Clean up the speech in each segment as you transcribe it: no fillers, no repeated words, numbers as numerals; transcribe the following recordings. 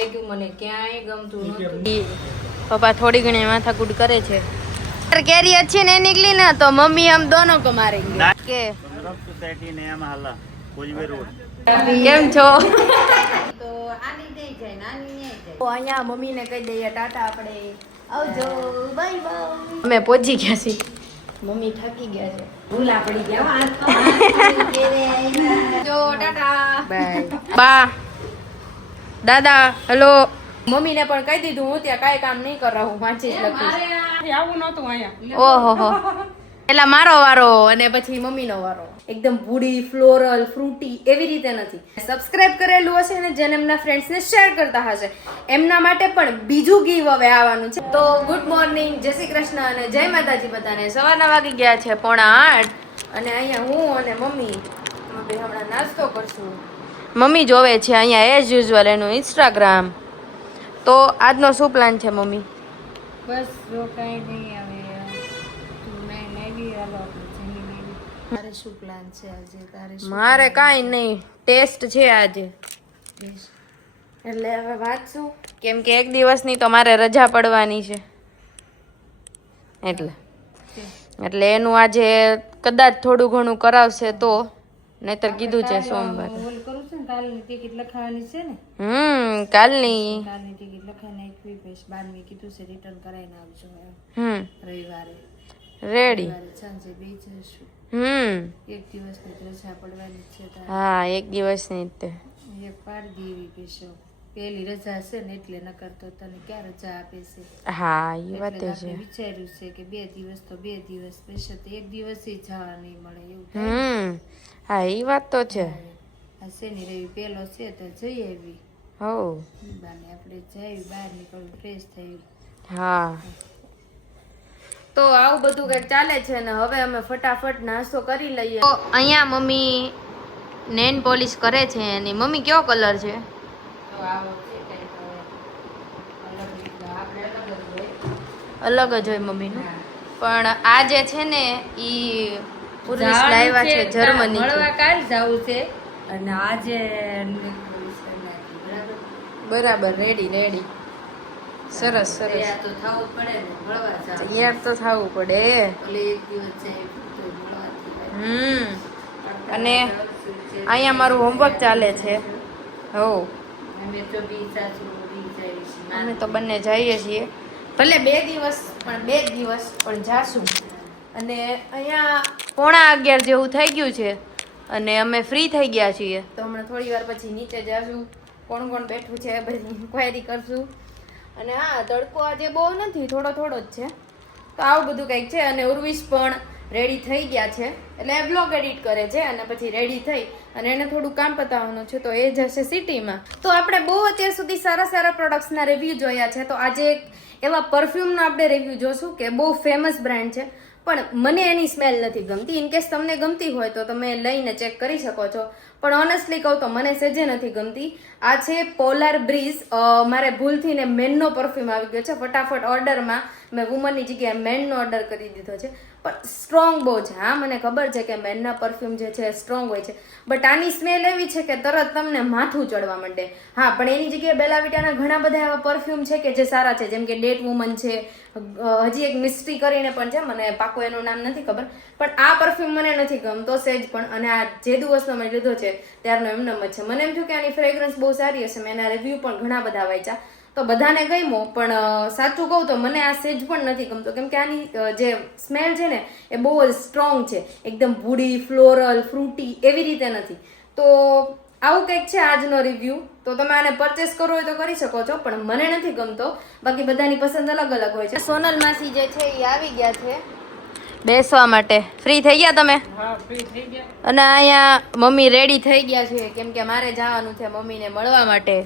લાગ્યું મને ક્યાંય ગમતું નહોતું. પપ્પા થોડી ઘણી માથાકૂટ કરે છે. કેરી अच्छी नहीं निकली ना तो मम्मी हम दोनों को मारेंगे के सोसाइटी नया महल्ला कोजवे रोड કેમ છો? તો આની દઈ જાય નાની નહીં જાય. તો અહીંયા મમ્મીને કહી દઈએ ટાટા આપણે આવજો બાય બાય. અમે પહોંચી ગયા છીએ. મમ્મી થાકી ગયા છે. ભૂલા પડી ગયા જો ટાટા બાય બા દાદા હેલો. મમ્મીને પણ કહી દીધું હું ત્યાં કાંઈ કામ નહીં કર રહું વાંચી જ લખીશ. આવું નહોતું અહીંયા. ઓહો પેલા મારો વારો અને પછી મમ્મીનો વારો. એકદમ બુડી ફ્લોરલ ફ્રૂટી એવી રીતે નથી. સબસ્ક્રાઇબ કરેલું હશે ને જેને એમના ફ્રેન્ડ્સને શેર કરતા હશે એમના માટે પણ બીજું ગીવ હવે આવવાનું છે. તો ગુડ મોર્નિંગ, જય શ્રી કૃષ્ણ અને જય માતાજી બધાને. સવારના વાગી ગયા છે 7:45 અને અહીંયા હું અને મમ્મી હમણાં નાસ્તો કરશું. મમ્મી જોવે છે અહીંયા એઝ યુઝ્યુઅલ એનું ઇન્સ્ટાગ્રામ. તો આજનો શું પ્લાન છે મમ્મી? બસ જો કાંઈ નહીં હવે તું નહીં લાવી હાલો આપણે જમી લેવી. તારે શું પ્લાન છે આજે? તારે શું મારે કાંઈ નહીં, ટેસ્ટ છે આજે plan? એટલે હવે વાંચશું કેમ કે એક દિવસની તો મારે રજા પડવાની છે એટલે એનું આજે કદાચ થોડું ઘણું કરાવશે તો, નહીતર કીધું છે સોમવારે. ઓલ કરું છું ને કાલની ટિકિટ લખાવાની છે ને. કાલની કાલની ટિકિટ લખાઈને આપવી પછી 12મી કીધું છે રિટર્ન કરાવીને આવજો એમ. રવિવારે રેડી. સાંજે બે જશું. એક દિવસની જ રજા પડવાની છે તારે. હા એક દિવસની જ તે. એક પાડી દેવી પેશો પહેલી રજા છે ને એટલે નકર તો તને ક્યાં રજા આપે છે. હા એ વાત એટલે છે. આપણે વિચાર્યું છે કે 2 દિવસ તો 2 દિવસ પછી તો એક દિવસ જવા નહીં મળે એવું હા એ વાત તો છે. આ શનિ રવિ પહેલો છે તો જઈ આવી. હો બાને આપણે જઈ બહાર નીકળવું ફ્રેશ થઈ. હા તો આવું બધું કંઈક ચાલે છે ને હવે અમે ફટાફટ નાસ્તો કરી લઈએ. તો અહીંયા મમ્મી નેન પોલિશ કરે છે એની. મમ્મી કયો કલર છે? તો આવો છે કંઈક અલગ રીતના આપણે અલગ જ હોય મમ્મીનું. પણ આ જે છે ને ઈ પુરુષ લાવ્યા છે જર્મની. મળવા કાલ જવું છે અને આજે બરાબર રેડી સરસ સરસ. તો થવું જ પડે ને મળવા જાવ. તૈયાર તો થવું પડે. ઓલે એક દિવસ જાય તો મળવા અને અહીંયા મારું હોમવર્ક ચાલે છે. હો અમે તો બી સાસુ બી જાય છે. અમે તો બંને જઈએ છીએ, ભલે 2 દિવસ પણ 2 દિવસ પણ જાશું. અને અહીંયા 11:15 જેવું થઈ ગયું છે અને અમે ફ્રી થઈ ગયા છીએ. તો હમણાં થોડી વાર પછી નીચે જાશું, કોણ કોણ બેઠું છે બધી ઇન્ક્વાયરી કરશું. અને હા તડકો આજે બહુ નથી, થોડો જ છે. તો આવું બધું કંઈક છે. અને ઉર્વિશ પણ રેડી થઈ ગયા છે એટલે એ બ્લોગ એડિટ કરે છે અને પછી રેડી થઈ અને એને થોડું કામ પતાવવાનું છે તો એ જશે સિટીમાં. તો આપણે બહુ અત્યાર સુધી સારા પ્રોડક્ટ્સના રિવ્યૂ જોયા છે. તો આજે એક એવા પરફ્યુમનો આપણે રિવ્યૂ જોશું કે બહુ ફેમસ બ્રાન્ડ છે પણ મને એની સ્મેલ નથી ગમતી. ઇનકેસ તમને ગમતી હોય તો તમે લઈને ચેક કરી શકો છો, પણ ઓનેસ્ટલી કહું તો મને સહેજે નથી ગમતી. આ છે પોલાર બ્રીઝ. મારે ભૂલથી ને મેનનો પરફ્યુમ આવી ગયો છે. ફટાફટ ઓર્ડરમાં મેં વુમનની જગ્યાએ મેનનો ઓર્ડર કરી દીધો છે. પણ સ્ટ્રોંગ બહુ છે. હા મને ખબર છે કે મેનના પરફ્યુમ જે છે સ્ટ્રોંગ હોય છે, બટ આની સ્મેલ એવી છે કે તરત તમને માથું ચડવા માંડે. હા પણ એની જગ્યાએ બેલાવિટાના ઘણા બધા એવા પરફ્યુમ છે કે જે સારા છે, જેમ કે ડેટ વુમન છે, હજી એક મિસ્ટ્રી કરીને પણ છે, મને પાકું એનું નામ નથી ખબર. પણ આ પરફ્યુમ મને નથી ગમતો સહેજ પણ. અને આ જે દિવસનો મેં લીધો છે ત્યારનો એમનો જ છે. મને એમ થયું કે આની ફ્રેગ્રન્સ બહુ સારી હશે. મેં એના રિવ્યૂ પણ ઘણા બધા વાંચ્યા તો બધાને ગમ્યો, પણ સાચું કહું તો મને આ સેજ પણ નથી ગમતો કેમ કે આની જે સ્મેલ છે ને એ બહુ જ સ્ટ્રોંગ છે. એકદમ બુડી ફ્લોરલ ફ્રૂટી એવી રીતે નથી. તો આવું કંઈક છે આજનો રિવ્યૂ. તો તમે આને પરચેસ કરવો હોય તો કરી શકો છો, પણ મને નથી ગમતો. બાકી બધાની પસંદ અલગ અલગ હોય છે. સોનલ માસી જે છે એ આવી ગયા છે બેસવા માટે. ફ્રી થઈ ગયા તમે? હા ફ્રી થઈ ગયા. અને અહીંયા મમ્મી રેડી થઈ ગયા છે કેમ કે મારે જવાનું છે મમ્મીને મળવા માટે.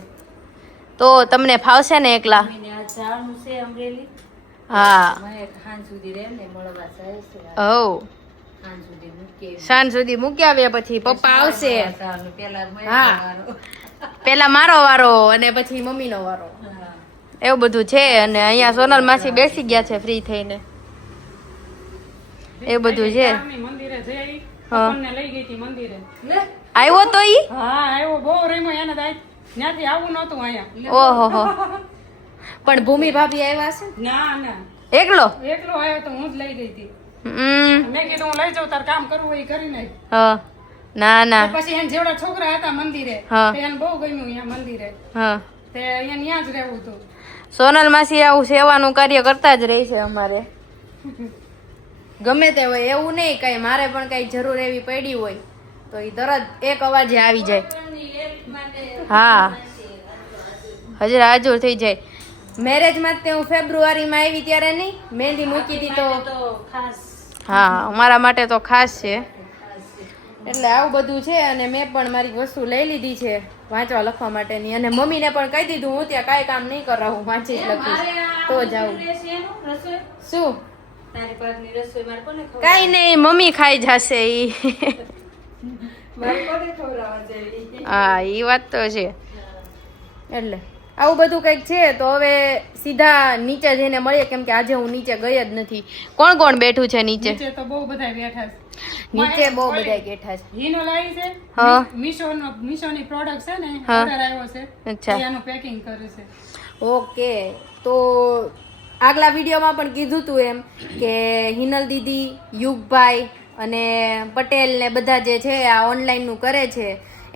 તો તમને ફાવશે ને એકલા? મહિને આ જવાનું છે અમરેલી. હા મને ખાન સુધી રહે ને મળવા જાય છે. હો ખાન સુધી મૂકી સાંજ સુધી મૂકી આવ્યા પછી પપ્પા આવશે. પેલા હા પેલા મારો વારો અને પછી મમ્મીનો વારો, એવું બધું છે. અને અહીંયા સોનલ માસી બેસી ગયા છે ફ્રી થઈને, એવું બધું છે. મંદિરે જઈ હા લઈ ગઈ હતી મંદિરે. આવ્યો તો ઈ? હા આવ્યો બહુ રેમો એને દાઈ ત્યાંથી આવું નહોતું અહીંયા. ઓહો હો. પણ ભૂમિ ભાભી આવ્યા છે ના ના એકલો? એકલો આવ્યો તો હું જ લઈ ગઈ હતી. હમ. મેં કીધું હું લઈ જાઉં, તાર કામ કરવું હોય એ કરી નાખ. હા. ના ના. પછી એને જેવડા છોકરા હતા મંદિરે, હા. તો એને બહુ ગમ્યું અહીંયા મંદિરે, હા. તે અહીંયા ન્યા જ રહેવું હતું. સોનલ માસી આવું સેવાનું કાર્ય કરતા જ રહી છે અમારે. ગમે તે હોય એવું નહીં, કઈ મારે પણ કઈ જરૂર એવી પડી હોય તો એ તરત એક અવાજે આવી જાય. હા, હજર હાજર થઈ જાય. મેરેજમાં તે હું ફેબ્રુઆરીમાં આવી ત્યારે નહીં મહેંદી મૂકી હતી તો હા, અમારા માટે તો ખાસ છે. એટલે આવું બધું છે. અને મેં પણ મારી વસ્તુ લઈ લીધી છે વાંચવા લખવા માટેની, અને મમ્મીને પણ કહી દીધું હું ત્યાં કાંઈ કામ નહીં કરાવું, વાંચી જ લખીશ તો જાઉં. શું? કાંઈ નહીં, મમ્મી ખાઈ જશે ઈ. હા, એ વાત તો છે. એટલે આવું બધું કંઈક છે. તો હવે સીધા નીચે જઈને મળીએ, કેમ કે આજે હું નીચે ગઈ જ નથી. કોણ કોણ બેઠું છે નીચે? નીચે તો બહુ બધા બેઠા છે. નીચે બહુ બધા બેઠા છે. હીનો લાવી છે. હા. મીશોની પ્રોડક્ટ છે ને, હા. ઓર્ડર આવ્યો છે. અચ્છા. એનું પેકિંગ કરે છે. ઓકે. તો આગલા વિડીયોમાં પણ કીધું તું એમ કે હિનલ દીદી, યુગભાઈ અને પટેલ ને બધા જે છે આ ઓનલાઈન નું કરે છે,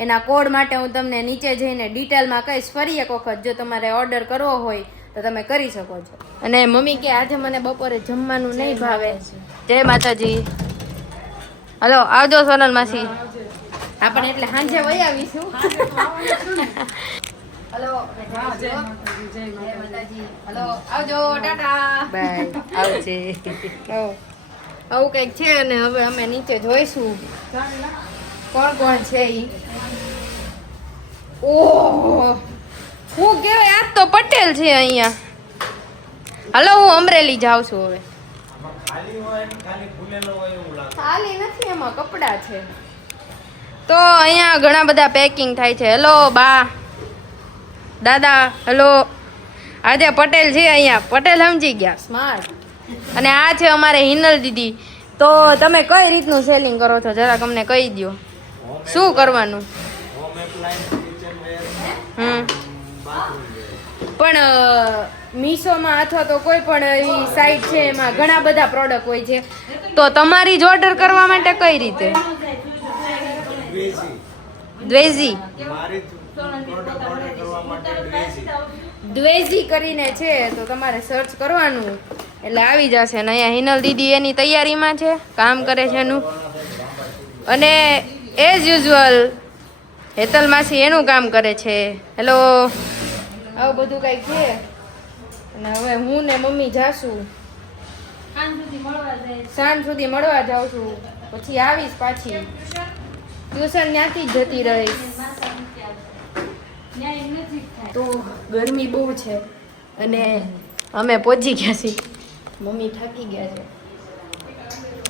એના કોડ માટે હું તમને નીચે જઈને ડિટેલમાં કહીશ ફરી એક વખત. જો તમારે ઓર્ડર કરવો હોય તો તમે કરી શકો છો. અને મમ્મી કે આજે મને બપોરે જમવાનું નહીં ભાવે. જય માતાજી. હલો, આવજો સોનલ માસી. હા, પણ એટલે સાંજે વહી આવીશું. હલો, જય માતાજી. હલો, આવજો, ટાટા. બાય. આવજે. આવું કંઈક છે. અને હવે અમે નીચે જોઈશું કોણ કોણ છે ઈ. ઓહ, હું કેવાય આજ તો પટેલ છે અહીંયા. હલો, હું અમરેલી જાઉં છું હવે. ખાલી નથી, એમાં કપડા છે. તો અહીંયા ઘણા બધા પેકિંગ થાય છે. હેલો બા, દાદા, હેલો. આજે પટેલ છે અહીંયા. પટેલ સમજી ગયા, સ્માર્ટ. અને આ છે અમારે હિનલ દીદી. તો તમે કઈ રીતનું સેલિંગ કરો છો જરાક અમને કહી દો. શું કરવાનું? પણ મીશોમાં અથવા તો કોઈ પણ એવી સાઇટ છે એમાં ઘણા બધા પ્રોડક્ટ હોય છે. તો તમારી જ ઓર્ડર કરવા માટે કઈ રીતે? દ્વેઝી દ્વેઝી કરીને છે, તો તમારે સર્ચ કરવાનું એટલે આવી જશે. ને અહીંયા હિનલ દીદી એની તૈયારીમાં છે, કામ કરે છે એનું. અને એઝ યુઝ્યુઅલ હેતલ માસી એનું કામ કરે છે. હેલો, આવું બધું કંઈક છે. અને હવે હું ને મમ્મી જાશું, સાંજ સુધી મળવા જાઉં છું. પછી આવીશ પાછી. ટ્યુશન ત્યાંથી જ જતી રહીશ. તો ગરમી બહુ છે અને અમે પહોંચી ગયા છીએ. મમ્મી થાકી ગયા છે.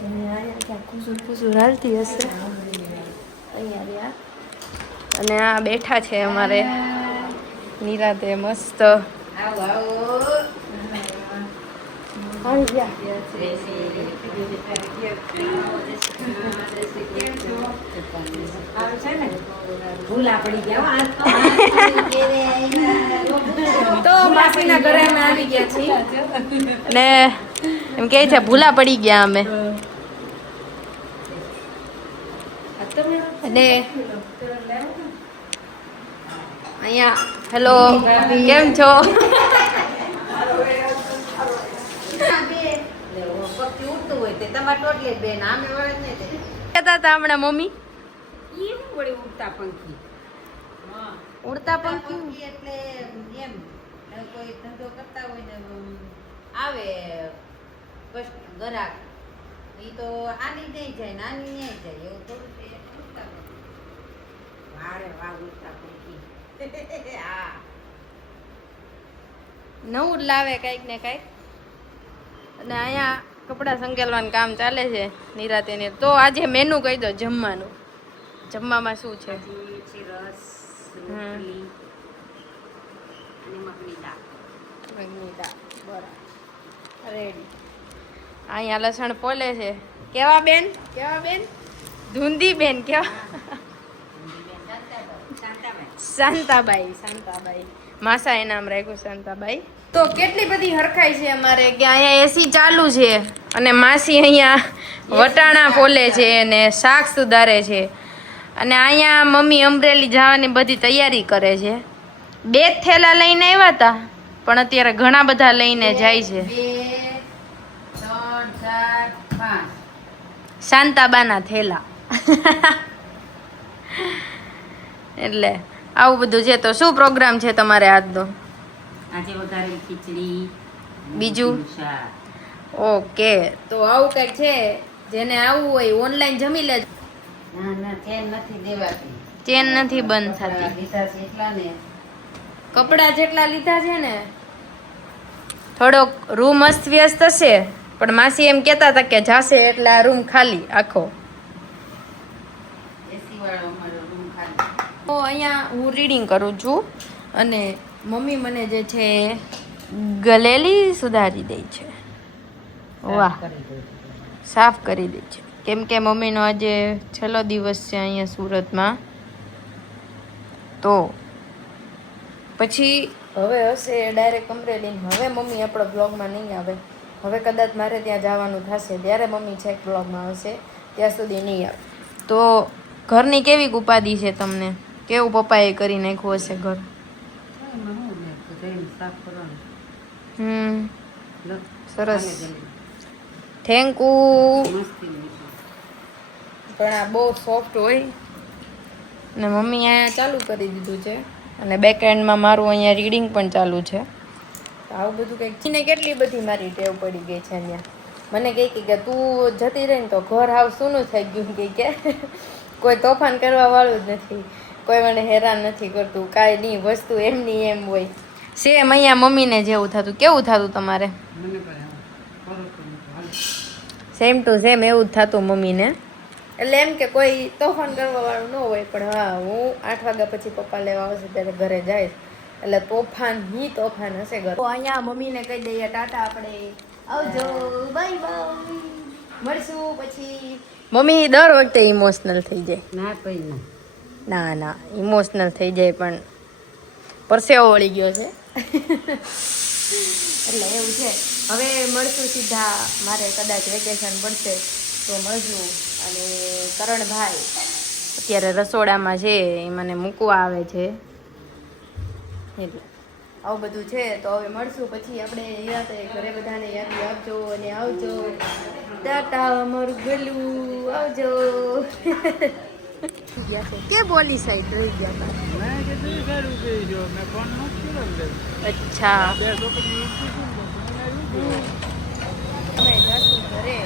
અહીંયા ખુશું ખુશું હાલતી હશે. અહીંયા રહ્યા. અને આ બેઠા છે અમારે નિરાતે મસ્ત. આવો આવો. આવી ગયા. તો માસીના ઘરે અમે આવી ગયા છીએ ને એમ કહે છે ભૂલા પડી ગયા અમે. અને અહીંયા હેલો, કેમ છો? હમણાં મમ્મી ઉડતા પંખી એટલે એમ કોઈ ધંધો કરતા હોય ને આવે ગ્રાહક ઈ તો આની નહીં જાય ને આની નહીં જાય એવું થોડું છે. વારે વાહ ઉડતા પંખી. હા, નવું લાવે કઈક ને કઈક. અને અહીંયા કપડા સંકેલવાનું કામ ચાલે છે નિરાતે ને. તો આજે મેનુ કહી દો જમવાનું. જમવામાં શું છે? રસ, રોટલી અને મગની દાળ. મગની દાળ, બરાબર, રેડી. અહીંયા લસણ પોલે છે. કેવા બેન? કેવા બેન? ધૂંધી બેન કેવા? શાંતાબાઈ માસા એ નામ રાખ્યું શાંતાબાઈ. તો કેટલી બધી હરખાઈ છે અમારે કે અહીંયા એસી ચાલુ છે અને માસી અહીંયા વટાણા ફોલે છે અને શાક સુધારે છે અને અહીંયા મમ્મી અમરેલી જવાની બધી તૈયારી કરે છે. 2 થેલા લઈને આવ્યા હતા પણ અત્યારે ઘણા બધા લઈને જાય છે. 2 3 4 5 શાંતાબાના થેલા. એટલે આવું બધું છે. તો શું પ્રોગ્રામ છે તમારે આજનો? આજે વઘારેલી ખીચડી બીજું? શાક. ઓકે, તો આવું કંઈક છે. જેને આવવું હોય ઓનલાઈન જમી લેજો. ના ચેન નથી દેવાતી. ચેન નથી બંધ થતી. લીધા છે એટલા ને કપડા જેટલા લીધા છે ને થોડોક રૂમ અસ્તવ્યસ્ત હશે પણ માસી એમ કહેતા હતા કે જાશે એટલે આ રૂમ ખાલી આખો. એસી વાળો અમારો રૂમ ખાલી. તો અહીંયા હું રીડિંગ કરું છું અને મમ્મી મને જે છે ગલેલી સુધારી દે છે. વાહ, સાફ કરી દે છે. કેમ કે મમ્મીનો આજે છેલ્લો દિવસ છે અહીંયા સુરતમાં. તો પછી હવે હશે ડાયરેક્ટ અમરેલી. હવે મમ્મી આપણો બ્લોગમાં નહીં આવે. હવે કદાચ મારે ત્યાં જવાનું થશે ત્યારે મમ્મી છેક બ્લોગમાં આવશે, ત્યાં સુધી નહીં આવે. તો ઘરની કેવી ઉપાધિ છે તમને? કેવું પપ્પાએ કરી નાખ્યું હશે ઘર? સરસ, થેન્ક યુ. પણ આ બહુ સોફ્ટ હોય ને મમ્મી અહીંયા ચાલુ કરી દીધું છે અને બેક એન્ડમાં મારું અહીંયા રીડિંગ પણ ચાલુ છે. આવું બધું કંઈક ને કેટલી બધી મારી ટેવ પડી ગઈ છે અહીંયા. મને કહે કે તું જતી રહી ને તો ઘર હાવ સૂનું થઈ ગયું. કે કોઈ તોફાન કરવા વાળું જ નથી, કોઈ મને હેરાન નથી કરતું, કાંઈ નહીં, વસ્તુ એમની એમ હોય. સેમ અહીંયા મમ્મીને જેવું થતું. કેવું થતું તમારે? સેમ ટુ સેમ એવું જ થતું મમ્મીને. એટલે એમ કે કોઈ તોફાન કરવા વાળું ન હોય પણ હા, હું 8 વાગ્યા પછી પપ્પા લેવા આવશે ત્યારે ઘરે જઈશ એટલે તોફાન હશે ઘર. તો અહીંયા મમ્મીને કહી દઈએ ટાટા, આપણે આવજો, બાય બાય, મળશું પછી. મમ્મી દર વખતે ઇમોશનલ થઈ જાય. ના કોઈ ના ના ઇમોશનલ થઈ જાય પણ પરસેવો વળી ગયો છે એટલે એવું છે. હવે મળશું સીધા, મારે કદાચ વેકેશન પડશે તો મળશું. અને કરણભાઈ અત્યારે રસોડામાં છે, એ મને મૂકવા આવે છે. એટલે આવું બધું છે. તો હવે મળશું પછી આપણે યાદ ઘરે બધાને યાદ આપજો અને આવજો. ટાટા અમારું ગલું, આવજો. કે બોલી સાઈડ રહી ગયા હતા? અચ્છા, અમે જશું ઘરે.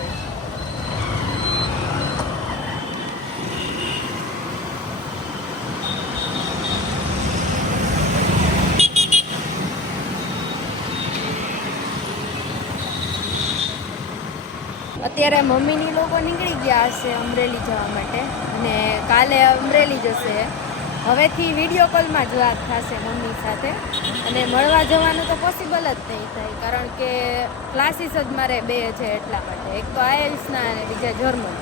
અત્યારે મમ્મીની લોકો નીકળી ગયા હશે અમરેલી જવા માટે અને કાલે અમરેલી જશે. હવેથી વિડીયો કોલમાં જ વાત થશે મમ્મી સાથે અને મળવા જવાનું તો પોસિબલ જ નહીં થાય કારણ કે ક્લાસીસ જ મારે 2 છે એટલા માટે. એક તો આઈએલ્સના અને બીજા જર્મન.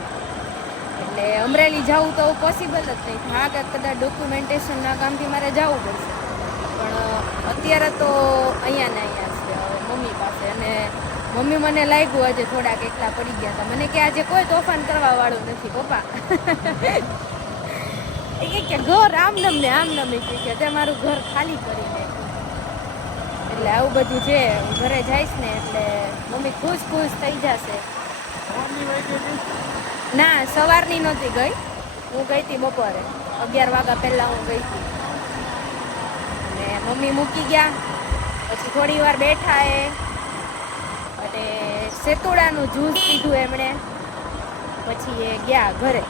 એટલે અમરેલી જવું તો પોસિબલ જ નહીં. હા કે કદાચ ડોક્યુમેન્ટેશનના કામથી મારે જવું પડશે પણ અત્યારે તો અહીંયા ને અહીંયા છે હવે મમ્મી પાસે. અને મમ્મી મને લાગ્યું આજે થોડાક એકલા પડી ગયા હતા. મને કે આજે કોઈ તોફાન કરવા વાળું નથી પપ્પા. એ કે ઘર આમનમ ને આમનમ કે તે મારું ઘર ખાલી કરી નાખ્યું. એટલે આવું બધું છે. હું ઘરે જઈશ ને એટલે મમ્મી ખુશ થઈ જશે. ના, સવારની નહોતી ગઈ, હું ગઈ હતી બપોરે 11 વાગ્યા પહેલાં હું ગઈ હતી. અને મમ્મી મૂકી ગયા પછી થોડી વાર બેઠા અને સેતુડાનું જ્યુસ પીધું એમણે. પછી એ ગયા ઘરે.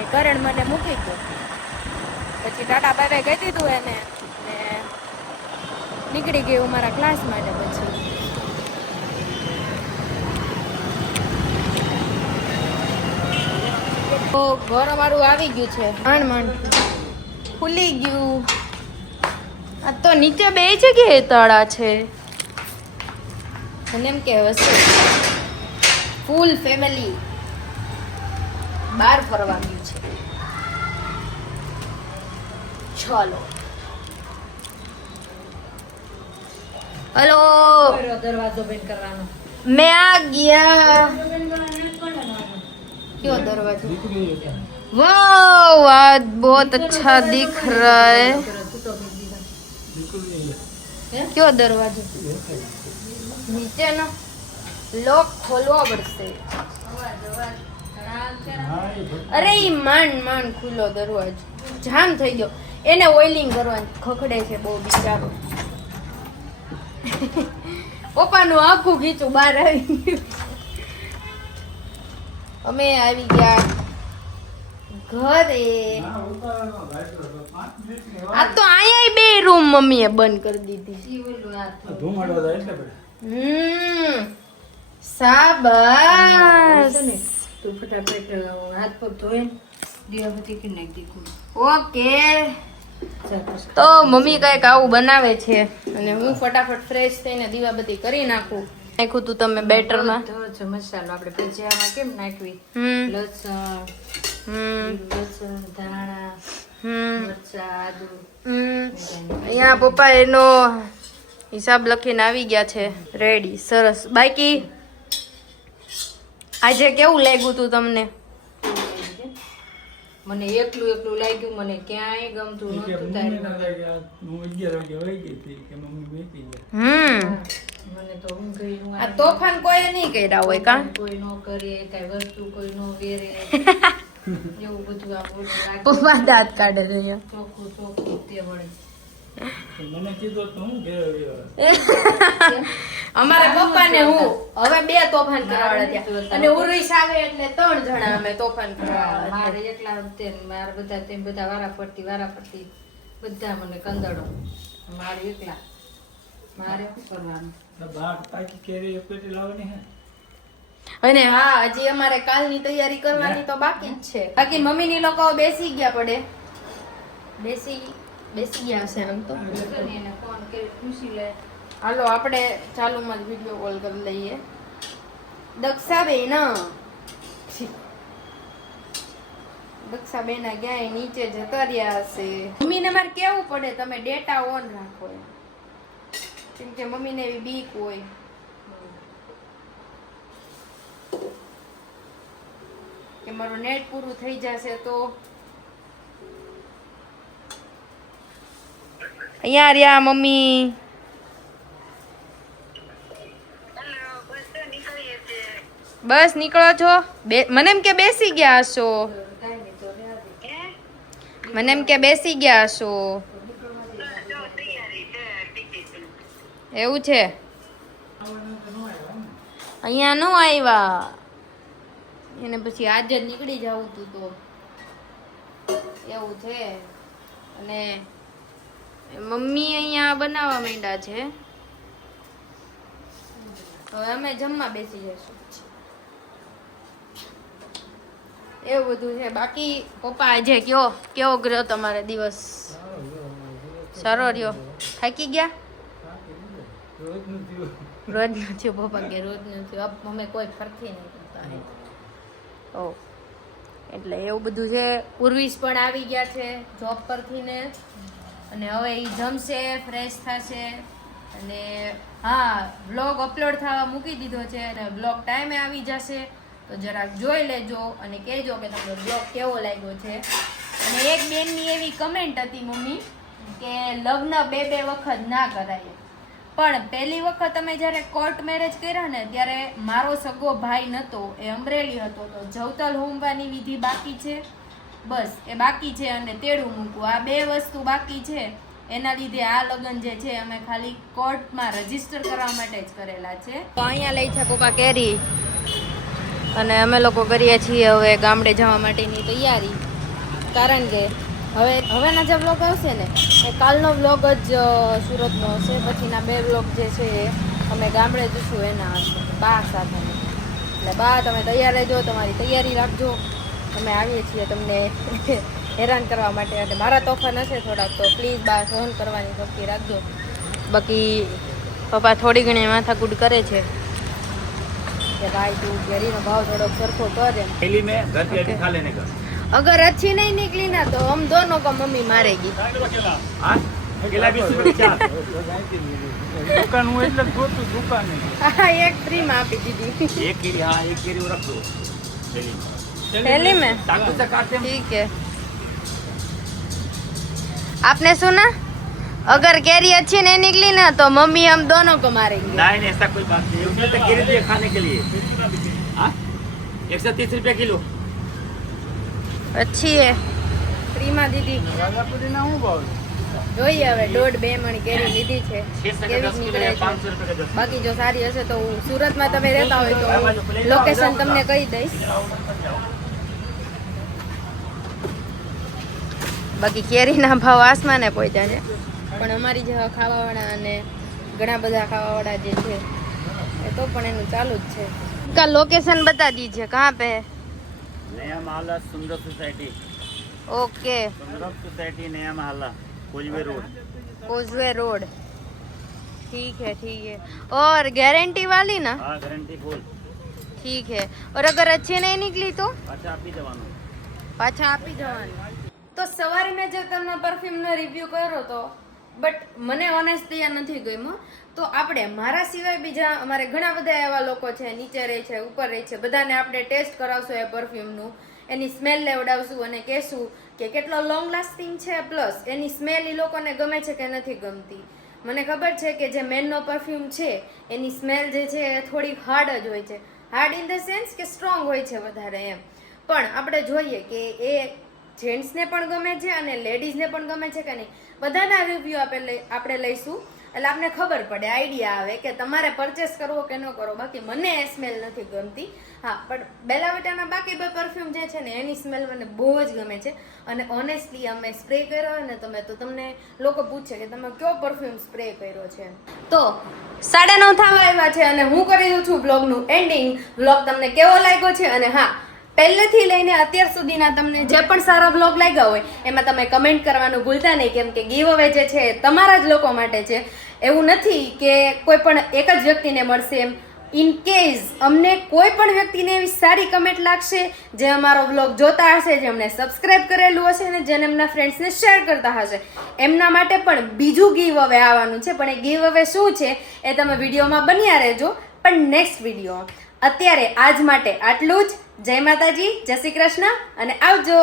એ કરણ મને મૂકી ગયો. પછી ટાટા બાય કહી દીધું એને ને નીકળી ગયું મારા ક્લાસ માટે. પછી તો ઘર અમારું આવી ગયું છે. માંડ ખુલી ગયું. આ તો નીચે 2 જગ્યાએ તળા છે. અને એમ કે વસ્તુ ફૂલ ફેમિલી બહાર ફરવા ગયું છે. ચાલો હલો દરવાજો બંધ કરવાનો. मैं आ गया क्यों दरवाजा वाह आज बहुत अच्छा दिख रहा है क्यों दरवाजा नीचे ना लॉक खोलवा પડશે અરે ઈ માંડ ખુલ્લો દરવાજો જામ થઈ ગયો એને ઓઇલિંગ કરવાનું ખખડે છે બહુ બિચારો પપ્પાનું આખું ખીચું બહાર આવી ગયું અમે આવી ગયા ઘરે આ તો અહીંયા બે રૂમ મમ્મીએ બંધ કરી દીધી શાબાશ તું ફટાફટ હાથ પગ ધોઈ દીવાબત્તી કરી નાખી દીકું. ઓકે તો મમ્મી કઈક આવું બનાવે છે અને હું ફટાફટ ફ્રેશ થઈને દીવાબત્તી કરી નાખું નાખ્યું તું તમે બેટરમાં તો જો મસાલો આપણે ભજીયામાં કેમ નાખવી, લસણ, લસણ, ધાણા, મરચાં, આદુ. અહીંયા પપ્પા એનો હિસાબ લખીને આવી ગયા છે રેડી સરસ. બાકી આજે કેવું લાગ્યું તું તમને? મને એકલું લાગ્યું, મને ક્યાંય ગમતું નહોતું. મને તો ઊંઘ આ તોફાન કોઈ નહીં કર્યા હોય કા કોઈ ન કરે, કઈ વસ્તુ કોઈ ન વેરે, એવું બધું આ બોલું લાગે. પપ્પા દાંત કાઢે છે અહીંયા. ચોખ્ખું તે વળે. અમારા પપ્પા ને હું હવે બે તોફાન કરાવડા ત્યાં અને ઉર્વિશ આવે એટલે 3 જણા અમે તોફાન કરાવડા. મારે એકલા તે મારા બધા તેમ બધા વારાફરતી બધા મને કંદડો. મારે એકલા મારે શું કરવાનું? અને હા હજી અમારે કાલની તૈયારી કરવાની તો બાકી જ છે. બાકી મમ્મીની લોકો બેસી ગયા પડે બેસી ગયા હશે આમ તો. એને ફોન કરી પૂછી લે. હાલો આપણે ચાલુમાં જ વિડીયો કોલ કરી લઈએ. દક્ષાબેન ગયા નીચે જતા રહ્યા હશે. મમ્મીને મારે કેવું પડે તમે ડેટા ઓન રાખો એમ. કેમ કે મમ્મીને એવી બીક હોય. કે મારું નેટ પૂરું થઈ જશે તો અહીંયા રહ્યા મમ્મી. બસ નીકળો છો? મને એમ કે બેસી ગયા હશો. મને એમ કે બેસી ગયા હશો. એવું છે? અહીંયા ન આવ્યા એને પછી આજે જ નીકળી જવું તું તો એવું છે. અને મમ્મી અહીંયા બનાવવા માંડ્યા છે. હવે અમે જમવા બેસી જઈશું. એવું બધું છે. બાકી પપ્પા આજે કેવો ગયો તમારે દિવસ? સારો રહ્યો? થાકી ગયા? રોજ નથી પપ્પા કે રોજ નથી. અમે કોઈ ફરકી નહીં કરતા. ઓ એટલે એવું બધું છે. ઉર્વિશ પણ આવી ગયા છે જોબ પરથી ને અને હવે એ જમશે, ફ્રેશ થશે અને હા વ્લોગ અપલોડ થવા મૂકી દીધો છે અને વ્લોગ ટાઈમે આવી જશે તો જરાક જોઈ લેજો અને કહેજો કે તમને વ્લોગ કેવો લાગ્યો છે. અને એક બેનની એવી કમેન્ટ હતી મમ્મી કે લગ્ન બે વખત ના કરાય, પણ પહેલી વખત અમે જ્યારે કોર્ટ મેરેજ કર્યા ને ત્યારે મારો સગો ભાઈ નહોતો, એ અમરેલી હતો, તો જવતલ હોમવાની વિધિ બાકી છે, બસ એ બાકી છે અને તેડું મૂકવું આ 2 વસ્તુ બાકી છે. એના લીધે આ લગ્ન જે છે અમે ખાલી કોર્ટમાં રજીસ્ટર કરવા માટે જ કરેલા છે. તો અહીંયા લઈ છે પપ્પા કેરી અને અમે લોકો કરીએ છીએ હવે ગામડે જવા માટેની તૈયારી. કારણ કે હવેના જે વ્લોગ આવશે ને એ કાલનો વ્લોગ જ સુરતનો હશે, પછીના 2 વ્લોગ જે છે એ અમે ગામડે જઈશું એના હશે બા સાથે. એટલે બા તમે તૈયાર રહેજો, તમારી તૈયારી રાખજો. અમે આવીએ છીએ તમને હેરાન કરવા માટે અને મારા તોફાન હશે થોડાક તો પ્લીઝ બા સહન કરવાની શક્તિ રાખજો. બાકી પપ્પા થોડી ઘણી માથાકૂટ કરે છે કે ભાઈ તું કેરીનો ભાવ થોડોક સરખો કર એમ. थैली में घर पे खा लेने का. अगर अच्छी नहीं निकली ना तो हम दोनों को मम्मी मारेगी. केला 20 रुपया चार દુકાન હું એટલે જ ગોતું દુકાને. हाँ, एक फ्री में आपी दीदी. एक केरी हाँ एक केरी वो रख दो चलिए थैली में. चाकू से काटते हैं ठीक है. आपने सुना? अगर कैरी अच्छी नहीं निकली ना तो मम्मी हम दोनों को मारेंगे. नहीं नहीं ऐसा कोई बात नहीं उसमें तो केरी दिए खाने के लिए हाँ 130 रुपया किलो अच्छी है. फ्री में दीदी. રાજાપુરીના શું ભાવ છે? જોઈએ હવે 1.5-2 મણ કેરી લીધી છે 6 કેવી 10 નીકળે किलो છે. 500 रुपये का 10 બાકી જો સારી હશે તો હું સુરતમાં તમે રહેતા હોય તો લોકેશન તમને કહી દઈશ. બાકી કેરીના ભાવ આસમાને પહોંચ્યા છે પણ અમારી જેવા ખાવાવાળા અને ઘણા બધા ખાવાવાળા જે છે એ તો પણ એનું ચાલુ જ છે. કા લોકેશન બતા દીजिए कहाँ पे है? नया महला सुंदर सोसाइटी ओके. सुंदर सोसाइटी नया महला कोजवे रोड कोजवे रोड. ठीक है और गारंटी वाली ना? हाँ गारंटी फुल ठीक है. और अगर अच्छी नहीं निकली तो अच्छा आप ही जवान પાછા આપી જવાનું. તો સવારે મેં જે તમને પરફ્યુમનો રિવ્યુ કર્યો તો બટ મને ઓનેસ્ટલી આ નથી ગમ્યું. તો આપણે મારા સિવાય બીજા અમારે ઘણા બધા એવા લોકો છે નીચે રહે છે ઉપર રહે છે બધાને આપણે ટેસ્ટ કરાવશું એ પરફ્યુમનું એની સ્મેલ લેવડાવશું અને કહેશું કે કેટલો લોંગ લાસ્ટિંગ છે પ્લસ એની સ્મેલ એ લોકોને ગમે છે કે નથી ગમતી. મને ખબર છે કે જે મેનનો પરફ્યુમ છે એની સ્મેલ જે છે એ થોડી હાર્ડ જ હોય છે. હાર્ડ ઇન ધ સેન્સ કે સ્ટ્રોંગ હોય છે વધારે એમ. પણ આપણે જોઈએ કે એ જેન્ટ્સને પણ ગમે છે અને લેડીઝને પણ ગમે છે કે નહીં બધાના રિવ્યુ આપણે લઈશું એટલે આપને ખબર પડે આઈડિયા આવે કે તમારે પરચેસ કરવો કે ન કરવો. બાકી મને એ સ્મેલ નથી ગમતી. હા પણ બેલા વિટાના બાકી બે પરફ્યુમ જે છે ને એની સ્મેલ મને બહુ જ ગમે છે અને ઓનેસ્ટલી અમે સ્પ્રે કર્યો ને તો તમને લોકો પૂછે કે તમે કયો પરફ્યુમ સ્પ્રે કર્યો છે. તો 9:30 થવા આવ્યા છે અને હું કરી દઉં છું બ્લોગનું એન્ડિંગ. બ્લોગ તમને કેવો લાગ્યો છે અને હા પહેલેથી લઈને અત્યાર સુધીના તમને જે પણ સારા બ્લોગ લાગ્યા હોય એમાં તમે કમેન્ટ કરવાનું ભૂલતા નહીં કેમ કે ગીવ અવે જે છે તમારા જ લોકો માટે છે. એવું નથી કે કોઈ પણ એક જ વ્યક્તિને મળશે એમ. ઇન કેસ અમને કોઈ પણ વ્યક્તિને એવી સારી કમેન્ટ લાગશે જે અમારો બ્લોગ જોતા હશે જેમણે સબસ્ક્રાઇબ કરેલું હશે અને જેને એમના ફ્રેન્ડ્સને શેર કરતા હશે એમના માટે પણ બીજું ગીવ અવે આવવાનું છે. પણ એ ગીવ અવે શું છે એ તમે વિડીયોમાં બન્યા રહેજો પણ નેક્સ્ટ વિડીયો. અત્યારે આજ માટે આટલું જ. જય માતાજી, જય શ્રી કૃષ્ણ અને આવજો.